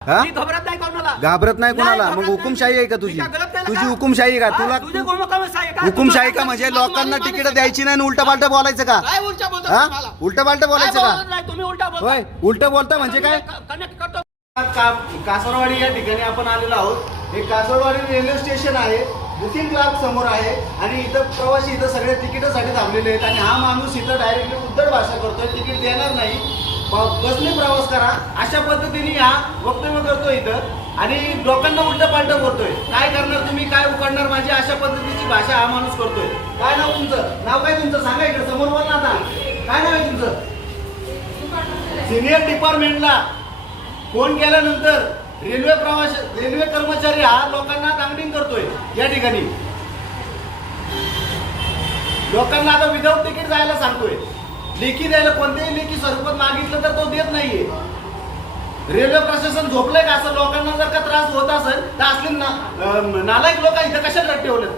हा? मी घाबरत नाही कोणाला. घाबरत नाही कोणाला. घाबरत मग नाही. हुकुमशाही आहे का मी तुझी? काय गलत केलं तुझी का? हुकुमशाही आहे का? तुला तुझे हुकुमशाही आहे का? हुकुमशाही का म्हणजे लोकांना तिकीट द्यायची नाही, उलट पालट बोलायचं का? काय उलटा बोलता हा? तुम्हाला? उलट पालट बोलायचं काय का? बोलत नाही, तुम्ही उलटा बोलता. होय, उलट बोलता म्हणजे काय? कनेक्ट करतो. कासरवाडी या ठिकाणी आपण आलेलो आहोत. हे कासरवाडी रेल्वे स्टेशन आहे. बुकिंग क्लार्क समोर आहे आणि इथं प्रवासी इथं सगळे तिकीटासाठी थांबलेले आहेत आणि हा माणूस इथं डायरेक्टली उद्धट भाषा करतोय, तिकीट देणार नाही, बसने प्रवास करा अशा पद्धतीने हा वक्तव्य करतोय इथं आणि लोकांना उलट पालट बोलतोय. काय करणार तुम्ही, काय उकडणार माझी, अशा पद्धतीची भाषा हा माणूस करतोय. काय नाव तुमचं? नाव काय तुमचं सांगा, इकडे समोर बोल ना. आता काय नाव आहे तुमचं? सिनियर डिपार्टमेंटला फोन केल्यानंतर रेल्वे कर्मचारी हा लोकांना दांगडिंग करतोय या ठिकाणी. लोकांना आता विदाऊट तिकीट जायला सांगतोय. लेखी द्यायला कोणत्याही लेखी स्वरूपात मागितलं तर तो देत नाहीये. रेल्वे प्रशासन झोपलंय का? असं लोकांना जर का त्रास होत असेल तर असले नालायक लोक इथं कशाला ठेवलेत?